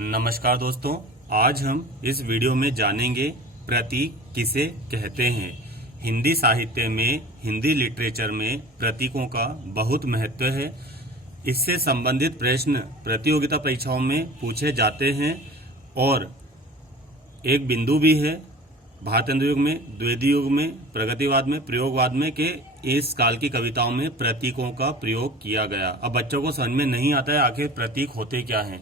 नमस्कार दोस्तों, आज हम इस वीडियो में जानेंगे प्रतीक किसे कहते हैं। हिंदी साहित्य में, हिंदी लिटरेचर में प्रतीकों का बहुत महत्व है। इससे संबंधित प्रश्न प्रतियोगिता परीक्षाओं में पूछे जाते हैं और एक बिंदु भी है भारतेंदु युग में, द्विवेदी युग में, प्रगतिवाद में, प्रयोगवाद में के इस काल की कविताओं में प्रतीकों का प्रयोग किया गया। अब बच्चों को समझ में नहीं आता है आखिर प्रतीक होते क्या हैं।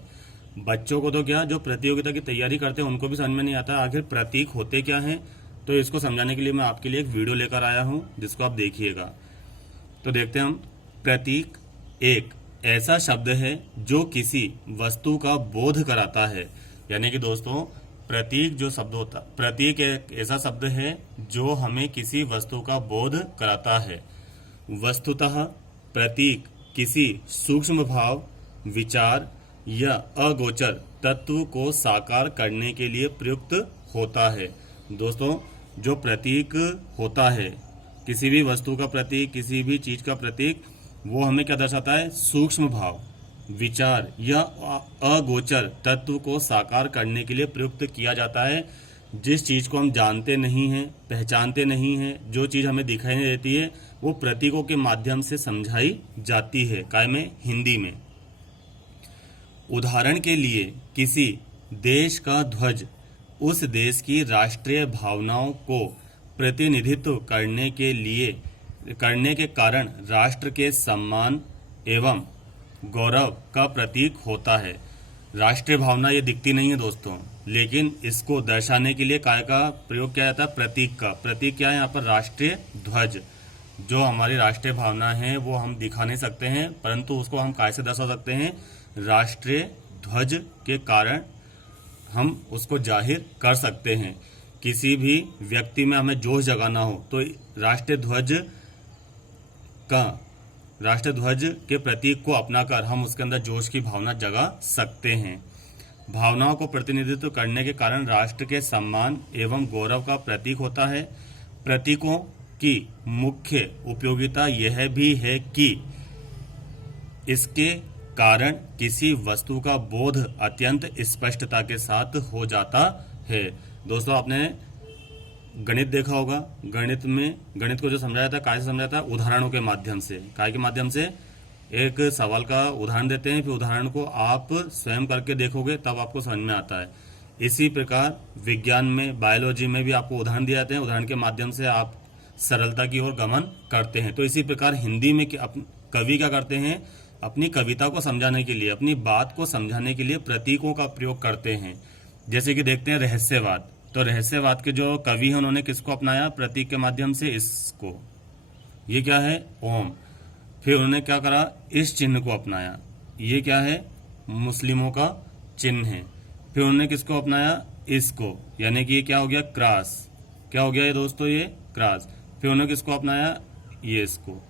बच्चों को तो क्या, जो प्रतियोगिता की तैयारी करते हैं उनको भी समझ में नहीं आता आखिर प्रतीक होते क्या हैं। तो इसको समझाने के लिए मैं आपके लिए एक वीडियो लेकर आया हूं जिसको आप देखिएगा। तो देखते हैं हम। प्रतीक एक ऐसा शब्द है जो किसी वस्तु का बोध कराता है। यानी कि दोस्तों, प्रतीक जो शब्द होता, प्रतीक एक ऐसा शब्द है जो हमें किसी वस्तु का बोध कराता है। वस्तुतः प्रतीक किसी सूक्ष्म भाव, विचार या अगोचर तत्व को साकार करने के लिए प्रयुक्त होता है। दोस्तों, जो प्रतीक होता है, किसी भी वस्तु का प्रतीक, किसी भी चीज का प्रतीक, वो हमें क्या दर्शाता है? सूक्ष्म भाव, विचार या अगोचर तत्व को साकार करने के लिए प्रयुक्त किया जाता है। जिस चीज को हम जानते नहीं हैं, पहचानते नहीं हैं, जो चीज हमें दिखाई नहीं देती है, वो प्रतीकों के माध्यम से समझाई जाती है। काय में? हिंदी में। उदाहरण के लिए, किसी देश का ध्वज उस देश की राष्ट्रीय भावनाओं को प्रतिनिधित्व करने के कारण राष्ट्र के सम्मान एवं गौरव का प्रतीक होता है। राष्ट्रीय भावना ये दिखती नहीं है दोस्तों, लेकिन इसको दर्शाने के लिए काय का प्रयोग किया जाता है? प्रतीक का। प्रतीक क्या है यहाँ पर? राष्ट्रीय ध्वज। जो हमारी राष्ट्रीय भावना है वो हम दिखा नहीं सकते हैं, परंतु उसको हम काय से दर्शा सकते हैं? राष्ट्रीय ध्वज के कारण हम उसको जाहिर कर सकते हैं। किसी भी व्यक्ति में हमें जोश जगाना हो तो राष्ट्रीय ध्वज के प्रतीक को अपनाकर हम उसके अंदर जोश की भावना जगा सकते हैं। भावनाओं को प्रतिनिधित्व करने के कारण राष्ट्र के सम्मान एवं गौरव का प्रतीक होता है। प्रतीकों की मुख्य उपयोगिता यह भी है कि इसके कारण किसी वस्तु का बोध अत्यंत स्पष्टता के साथ हो जाता है। दोस्तों, आपने गणित देखा होगा। गणित को जो समझाया जाता है, काय से समझाया जाता है? उदाहरणों के माध्यम से। काय के माध्यम से? एक सवाल का उदाहरण देते हैं, फिर उदाहरण को आप स्वयं करके देखोगे तब आपको समझ में आता है। इसी प्रकार विज्ञान में, बायोलॉजी में भी आपको उदाहरण दिए जाते हैं। उदाहरण के माध्यम से आप सरलता की ओर गमन करते हैं। तो इसी प्रकार हिंदी में कवि क्या करते हैं? अपनी कविता को समझाने के लिए, अपनी बात को समझाने के लिए प्रतीकों का प्रयोग करते हैं। जैसे कि देखते हैं रहस्यवाद। तो रहस्यवाद के जो कवि हैं उन्होंने किसको अपनाया? प्रतीक के माध्यम से इसको। ये क्या है? ओम। फिर उन्होंने क्या करा? इस चिन्ह को अपनाया। ये क्या है? मुस्लिमों का चिन्ह है। फिर उन्होंने किसको अपनाया? इसको। यानी कि ये क्या हो गया? क्रॉस। क्या हो गया ये दोस्तों? ये क्रॉस। फिर उन्होंने किसको अपनाया? ये इसको।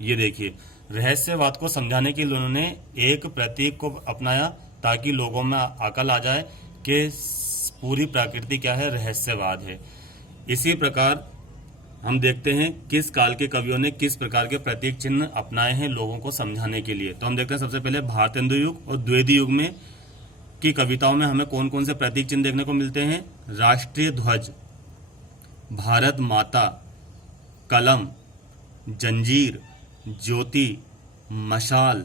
ये देखिए, रहस्यवाद को समझाने के लिए उन्होंने एक प्रतीक को अपनाया ताकि लोगों में अकल आ जाए कि पूरी प्रकृति क्या है? रहस्यवाद है। इसी प्रकार हम देखते हैं किस काल के कवियों ने किस प्रकार के प्रतीक चिन्ह अपनाए हैं लोगों को समझाने के लिए। तो हम देखते हैं सबसे पहले भारतेंदु युग और द्विवेदी युग में की कविताओं में हमें कौन कौन से प्रतीक चिन्ह देखने को मिलते हैं? राष्ट्रीय ध्वज, भारत माता, कलम, जंजीर, ज्योति, मशाल,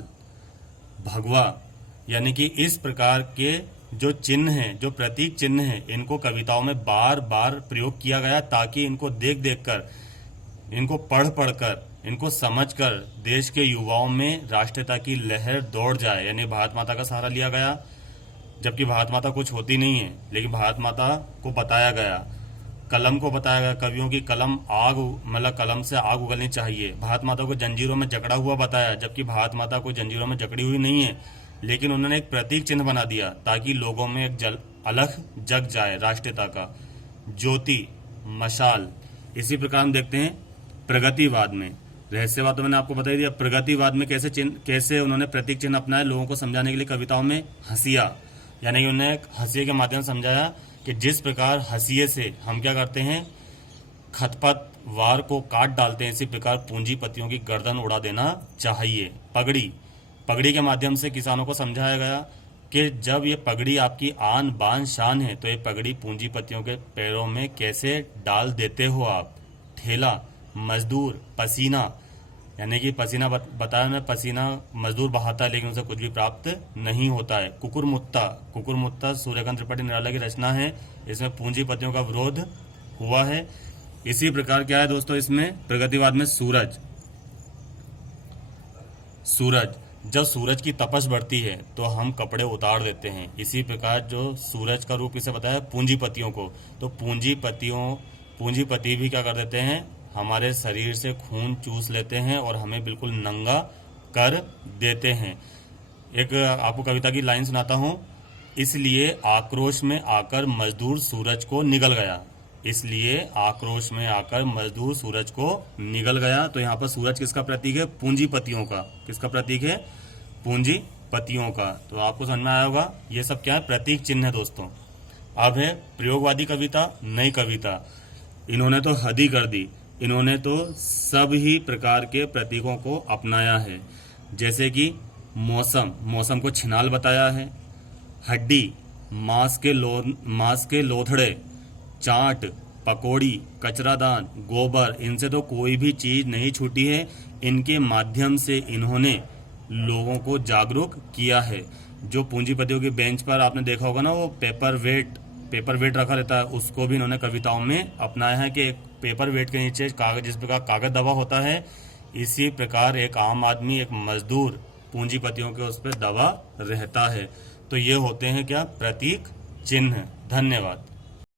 भगवा। यानी कि इस प्रकार के जो चिन्ह हैं, जो प्रतीक चिन्ह हैं, इनको कविताओं में बार बार प्रयोग किया गया ताकि इनको देख देख कर, इनको पढ़ पढ़ कर, इनको समझ कर देश के युवाओं में राष्ट्रीयता की लहर दौड़ जाए। यानी भारत माता का सहारा लिया गया, जबकि भारत माता कुछ होती नहीं है, लेकिन भारत माता को बताया गया। कलम को बताया गया, कवियों की कलम कलम से आग उगलनी चाहिए। भारत माता को जंजीरों में जकड़ा हुआ बताया, जबकि भारत माता को जंजीरों में जकड़ी हुई नहीं है, लेकिन उन्होंने एक प्रतीक चिन्ह बना दिया ताकि लोगों में एक अलग जग जाए राष्ट्रीयता का। ज्योति, मशाल। इसी प्रकार हम देखते हैं प्रगतिवाद में। रहस्यवाद तो मैंने आपको बता ही दिया। प्रगतिवाद में कैसे उन्होंने प्रतीक चिन्ह अपनाए लोगों को समझाने के लिए कविताओं में? हंसिया। यानी कि उन्होंने हंसिया के माध्यम से समझाया कि जिस प्रकार हंसिये से हम क्या करते हैं? खरपतवार को काट डालते हैं, इसी प्रकार पूंजीपतियों की गर्दन उड़ा देना चाहिए। पगड़ी के माध्यम से किसानों को समझाया गया कि जब ये पगड़ी आपकी आन बान शान है तो ये पगड़ी पूंजीपतियों के पैरों में कैसे डाल देते हो आप। ठेला, मजदूर, पसीना, यानी कि पसीना बताया मैं, पसीना मजदूर बहाता है लेकिन उसे कुछ भी प्राप्त नहीं होता है। कुकुरमुत्ता, कुकुरमुत्ता सूर्यकांत त्रिपाठी निराला की रचना है, इसमें पूंजीपतियों का विरोध हुआ है। इसी प्रकार क्या है दोस्तों इसमें प्रगतिवाद में, सूरज, सूरज, जब सूरज की तपश बढ़ती है तो हम कपड़े उतार देते हैं। इसी प्रकार जो सूरज का रूप किसे बताया, पूंजीपतियों को, तो पूंजीपति भी क्या कर देते हैं, हमारे शरीर से खून चूस लेते हैं और हमें बिल्कुल नंगा कर देते हैं। एक आपको कविता की लाइन सुनाता हूं, इसलिए आक्रोश में आकर मजदूर सूरज को निगल गया। इसलिए आक्रोश में आकर मजदूर सूरज को निगल गया। तो यहाँ पर सूरज किसका प्रतीक है, पूंजीपतियों का। किसका प्रतीक है, पूंजीपतियों का। तो आपको समझ में आया होगा, ये सब क्या है, प्रतीक चिन्ह है दोस्तों। अब है प्रयोगवादी कविता, नई कविता। इन्होंने तो हद ही कर दी, इन्होंने तो सभी प्रकार के प्रतीकों को अपनाया है। जैसे कि मौसम, मौसम को छिनाल बताया है। हड्डी, मांस के लोथड़े, चाट, पकौड़ी, कचरादान, गोबर, इनसे तो कोई भी चीज नहीं छूटी है। इनके माध्यम से इन्होंने लोगों को जागरूक किया है। जो पूंजीपतियों की बेंच पर आपने देखा होगा ना, वो पेपर वेट रखा रहता है, उसको भी इन्होंने कविताओं में अपनाया है कि एक पेपर वेट के नीचे कागज, जिस प्रकार कागज दबा होता है, इसी प्रकार एक आम आदमी, एक मजदूर पूंजीपतियों के उस पर दबा रहता है। तो ये होते हैं क्या, प्रतीक चिन्ह। धन्यवाद।